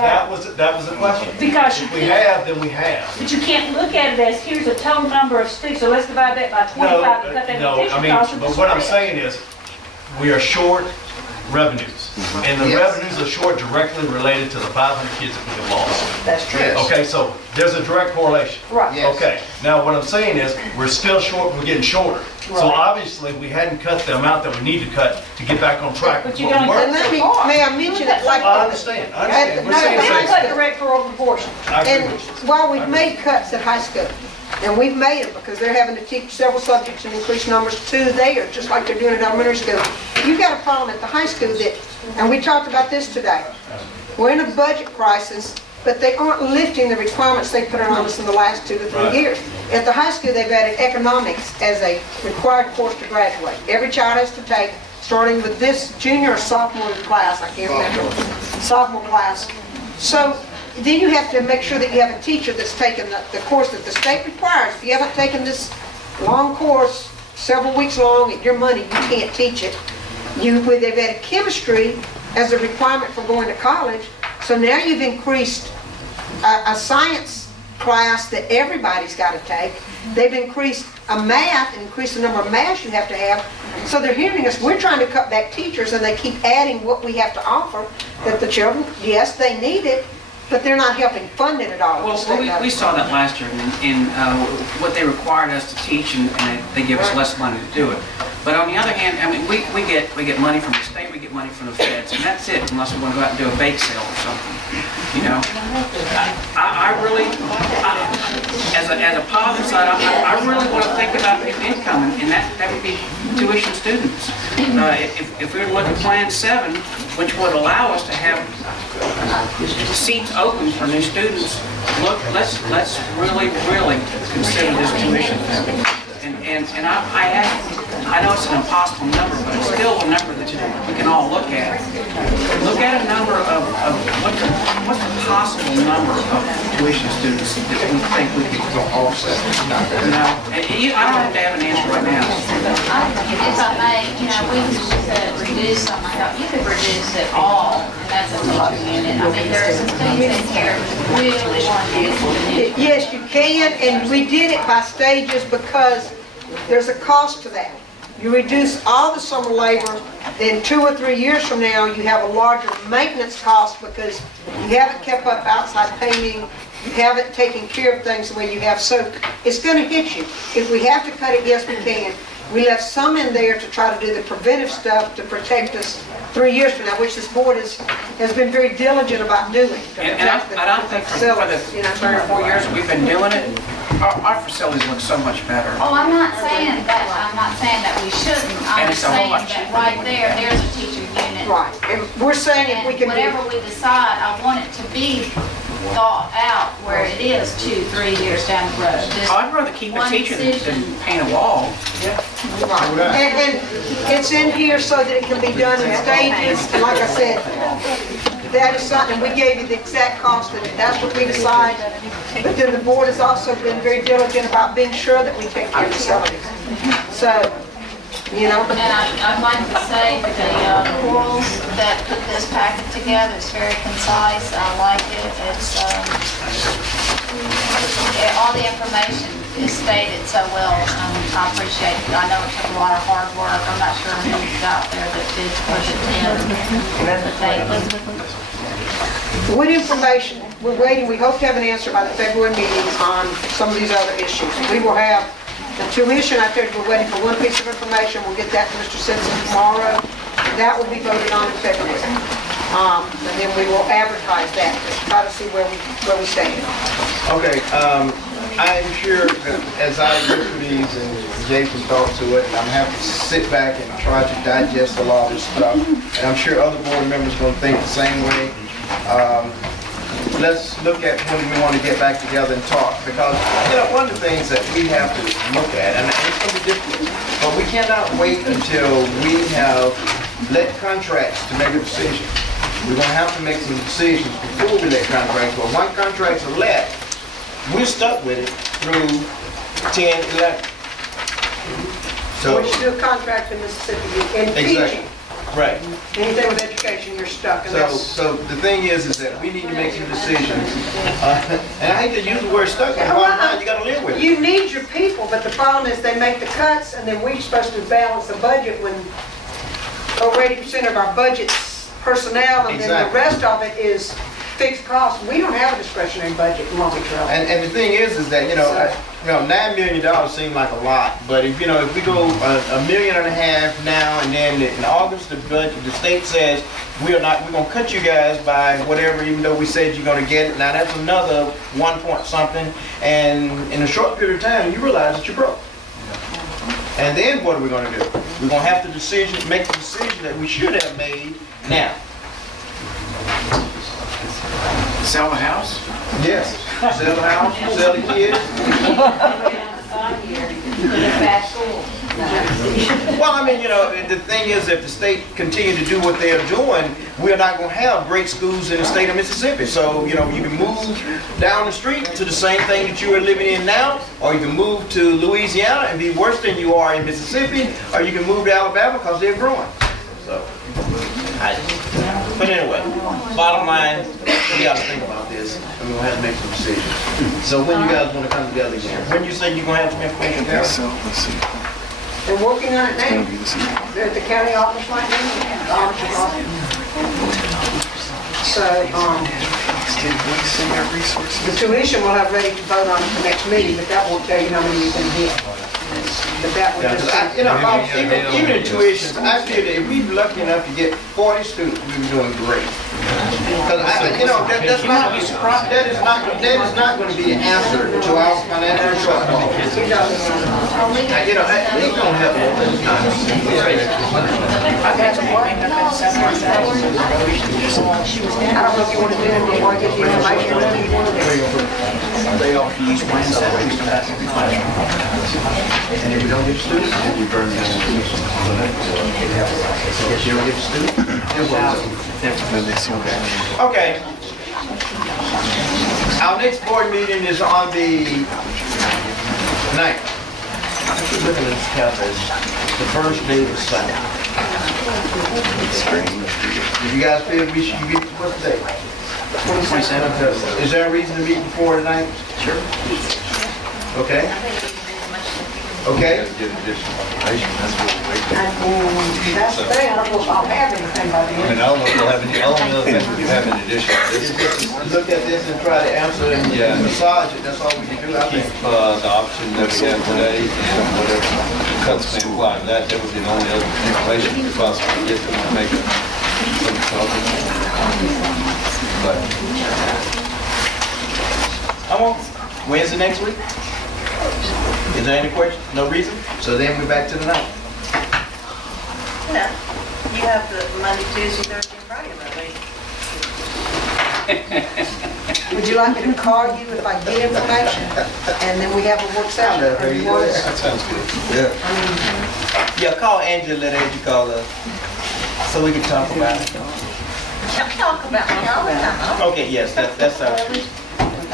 That was the question. Because If we have, then we have. But you can't look at it as, here's the total number of students, so let's divide that by 25 and cut that No, tuition I mean, cost. but what I'm saying is, we are short revenues. And the Yes. revenues are short directly related to the 500 kids that we have lost. That's true. Yes. Okay, so there's a direct correlation. Right. Yes. Okay, now what I'm saying is, we're still short, we're getting shorter. So Right. obviously, we hadn't cut the amount that we need to cut to get back on track. But with you what we don't were. And let me, may I mention it like I that? understand, I At understand. the- We're no, saying but the We same don't cut thing. direct proportion. I agree And with you. while we've made cuts at high school, and we've made them because they're having to teach several subjects and increase numbers too there, just like they're doing at elementary school. You've got a problem at the high school that, and we talked about this today, we're in a budget crisis, but they aren't lifting the requirements they put on us in the last 2 to 3 Right. years. At the high school, they've added economics as a required course to graduate. Every child has to take, starting with this junior or sophomore class, I can't remember, sophomore class. So then you have to make sure that you have a teacher that's taken the course that the state requires. If you haven't taken this long course, several weeks long, at your money, you can't teach it. They've added chemistry as a requirement for going to college. So now you've increased a science class that everybody's got to take. They've increased a math, increased the number of maths you have to have. So they're hearing us, we're trying to cut back teachers, and they keep adding what we have to offer, that the children, yes, they need it, but they're not helping fund it at all. Well, we saw that last year in what they required us to teach, and they give us less money to do it. But on the other hand, I mean, we get money from the state, we get money from the feds, and that's it, unless we want to go out and do a bake sale or something, you know? I really, as a positive side, I really want to think about the income, and that would be tuition students. If we were to look at Plan 7, which would allow us to have seats open for new students, look, let's really consider this tuition thing. And I know it's an impossible number, but it's still a number that we can all look at. Look at a number of what's the possible number of tuition students that we think we could offset. You know, and I don't have to have an answer right now. If I may, we could reduce some, I thought you could reduce it all, and that's a teaching unit. I mean, there are some students in here who really want to get to the Yes, you can, and we did it by stages because there's a cost to that. You reduce all the summer labor, then 2 or 3 years from now, you have a larger maintenance cost because you haven't kept up outside painting, you haven't taken care of things the way you have. So it's going to hit you. If we have to cut it, yes, we can. We left some in there to try to do the preventive stuff to protect us 3 years from now, which this board has been very diligent about doing. to And protect I don't think for the facilities, you know. 3 or 4 years that we've been doing it, our facilities look so much better. Oh, I'm not saying that we shouldn't. I'm And it's a whole saying lot that cheaper right than there, there's a teacher unit. Right, and we're saying if we And can whatever do, we decide, I want it to be thought out where it is 2, 3 years down the road. Just I'd rather keep a one teacher than decision. paint a wall. and it's in here so that it can be done in stages, and like I said, that is something, we gave you the exact cost, and that's what we decide. But then the board has also been very diligent about being sure that we take care of facilities. So, you know, And I'd like to say that the corals that put this packet together is very concise. I like it. It's, all the information is stated so well. I appreciate it. I know it took a lot of hard work. I'm not sure who's out there that did push it in. But thank you. with information, we're waiting, we hope to have an answer by the February meeting on some of these other issues. We will have the tuition, I told you we're waiting for one piece of information, we'll get that to Mr. Simpson tomorrow. That will be voted on in February. And then we will advertise that, to try to see where we stand. Okay, I'm sure that as I look through these and Jason talked to it, I'm having to sit back and try to digest a lot of this stuff. And I'm sure other board members are going to think the same way. Let's look at when we want to get back together and talk, because one of the things that we have to look at, and it's going to be difficult, but we cannot wait until we have let contracts to make a decision. We're going to have to make some decisions before we let contracts go. Once contracts are let, we're stuck with it through 10, 11. So, When you do a contract in Mississippi, in Fiji, exactly. Right. Anything with education, you're stuck. And So, that's, so the thing is that we need to make some decisions. And I hate to use the word stuck, but bottom line, you gotta live with it. you need your people, but the problem is they make the cuts, and then we're supposed to balance the budget when over 80% of our budget's personnel, and then the Exactly. rest of it is fixed costs. We don't have a discretionary budget in Long Beach Railroad. And the thing is that, $9 million seems like a lot, but if we go $1.5 million now, and then in August, the state says, we're gonna cut you guys by whatever, even though we said you're gonna get it. Now, that's another 1 point something, and in a short period of time, you realize that you're broke. And then what are we gonna do? We're gonna have to make the decision that we should have made now. Sell the house? Yes. Sell the house, sell the kids. Well, the thing is, if the state continue to do what they're doing, we're not going to have great schools in the state of Mississippi. So, you can move down the street to the same thing that you are living in now, or you can move to Louisiana and be worse than you are in Mississippi, or you can move to Alabama because they're growing. So, but anyway, bottom line, we got to think about this, and we're going to have to make some decisions. So when you guys want to come together again? When you say you're going to have some information there? They're working on it now. They're at the county office right now. The auditor's office. So, the tuition we'll have ready to vote on at the next meeting, but that won't tell you how many you're going to hit. But that will just... Even in tuition, I feel that if we were lucky enough to get 40 students, we were doing great. Because that is not going to be an answer to our financial shortfall. It's going to help a little bit. I don't know if you want to do it before I get the information. They offer use Wednesday. And if we don't get a student, then we burn down the students. If you don't get a student, okay. Our next board meeting is on the 9th. I keep looking at this calendar. It's the first day of the summer. If you guys feel we should meet, what's the day? 27th. Is there a reason to meet before tonight? Sure. Okay? Okay? That's the thing, I don't know if I'll have anything by the end. I don't know if you'll have any, I don't know if you have in addition to this. Look at this and try to answer it and massage it, that's all we can do, I Keep think. the option that we have today and whatever cuts may apply to that. That would be the only other information we could possibly get to make some comment. But I'm on Wednesday next week. Is there any question? No reason? So then we're back to the 9th. No, you have the Monday, Tuesday, Thursday, and Friday, right? Would you like me to call you if I get information? And then we have a work session? Or you want us- that sounds good. Yeah. Yeah, call Angela, let Angie call us, so we can talk about it. Y'all talk about me all the time. Okay, yes, that's our, it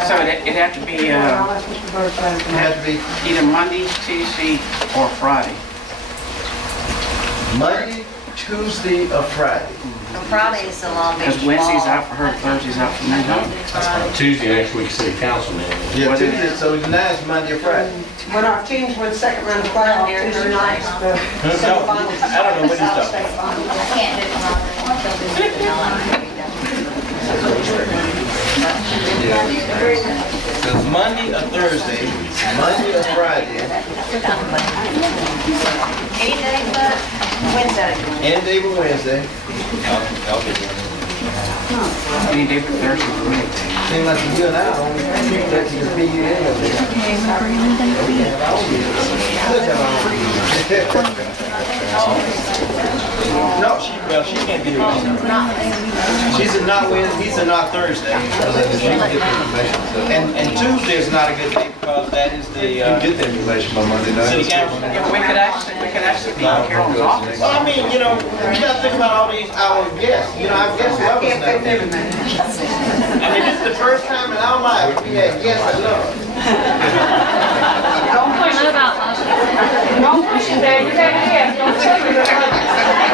So it'd have to be I'll ask Mr. Bird for that information. has to be either Monday, Tuesday, or Friday. Monday, Tuesday, or Friday. And Friday is the Long Beach Because Wednesday's Mall. out for her, Thursday's out for me. Friday. Tuesday, next week, city council meeting. Yeah, Tuesday, so the 9th is Monday or Friday. When our teams win second round of playoff, Tuesday nights, the semifinals. I don't know what he's talking State finals. I can't do it Monday, Tuesday, night. So it's Monday or Thursday, Monday or Friday, Any day but Wednesday. any day but Wednesday. I'll be there. Any day but Thursday for me. Seems like you and I don't that you can be here anyway. No, she can't be here. She's a not Wednesday, he's a not Thursday. And Tuesday is not a good day because that is the, You can get the information by Monday night. city council. Yeah, we could actually be in Carolyn's office. Well, I mean, you gotta think about all these, our guests, our guests love us Can't pay now. everything. I mean, this is the first time in our life we had guests that love. Don't push it. Don't push it there, you gotta, don't push it.